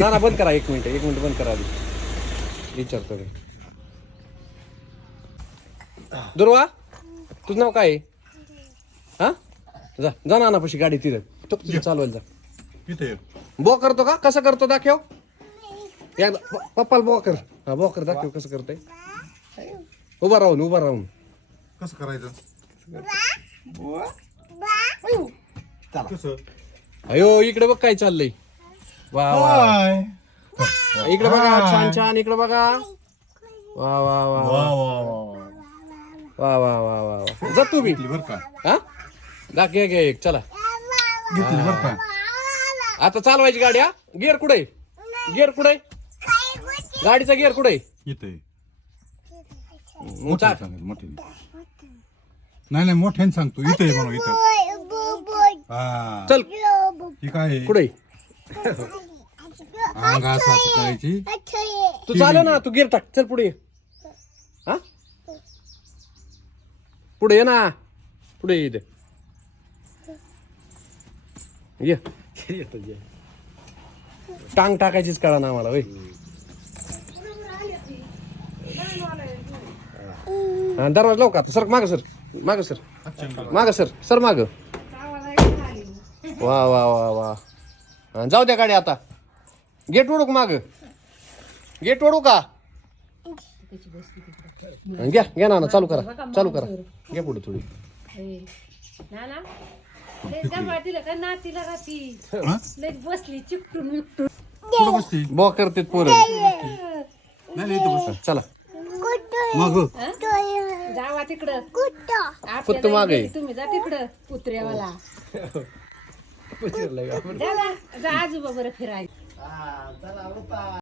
ना बंद करा 1 मिनिट बंद करा आधी विचारतो मी. दुर्वा तुझं नाव काय आहे? हा जा जा ना पशी गाडी तिथं तुझं चालवायला जा. इथे बो करतो का कसं करतो दाखव एकदा पप्पाला बो कर. हा बो कर दाखव कसं करतोय. उभा राहून कसं करायचं कसं अयो इकडे बघ काय चाललंय. वा वा इकडे बघा छान इकडे बघा. वा वा वा वा वा वा वा वा वा वा वा वा जा तू बी बर का हा घे एक चला. घेतली बर का आता चालवायची गाडी. हा गिअर कुठे गाडीचा गिअर कुठे इथे चाल. मोठे नाही मोठ्याने सांगतो इथे म्हणून इथं हा चल ही काय कुठे अंग असं करायची तू चालव ना तू गिअर टाक चल पुढे ये. हा पुढे ये ना पुढे ये इथे ये टांग टाकायचीच कळा ना आम्हाला. दरवाजा लावू का सर माग सर माग. वा वा वा वा जाऊ द्या गाडी आता. गेट ओढू माग गेट ओढू का घ्या ना चालू करा घ्या पुढे थोडी. बसली चिपटून कुठं बसती बॉ करते पोरं. नाही इथं बस चला मग जावा तिकडं फक्त माग आहे. तुम्ही जा तिकडं कुत्र्यावाला जा आजोबा बरं फिरायला.